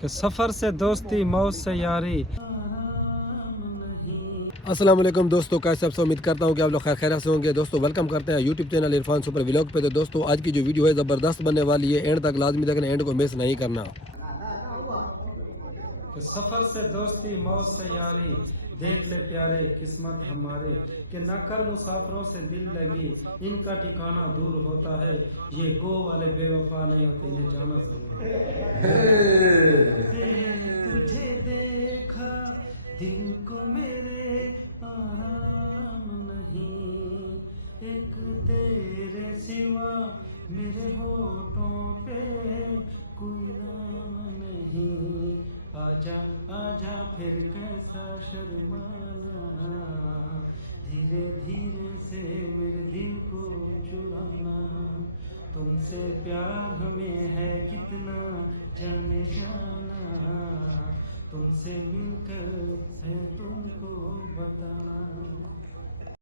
कि सफ़र से दोस्ती मौत से यारी। अस्सलाम वालेकुम दोस्तों, कैसे आप सब? उम्मीद करता हूँ कि आप लोग खैर खैरियत से होंगे। दोस्तों वेलकम करते हैं YouTube channel Irfan super vlog पे। तो दोस्तों आज की जो वीडियो है ज़बरदस्त बनने वाली है, एंड तक लाजमी देखना, एंड को मिस नहीं करना। कि सफ़र से दोस्ती मौत से यारी, देख ले प्यारे किस्मत हमारे, कि न कर मुसाफिरों से दिल लगी, इनका ठिकाना दूर होता है। ये गो वाले बेवफा नहीं होते, इन्हें जाना जरूर। तुझे देखा दिल को मेरे आराम नहीं, एक तेरे सिवा मेरे होठों पे कोई नाम नहीं। आजा आजा फिर कैसा शर्माना, धीरे धीरे से मेरे दिल को चुराना। तुमसे प्यार हमें है कितना जाने जाना, तुमसे मिलकर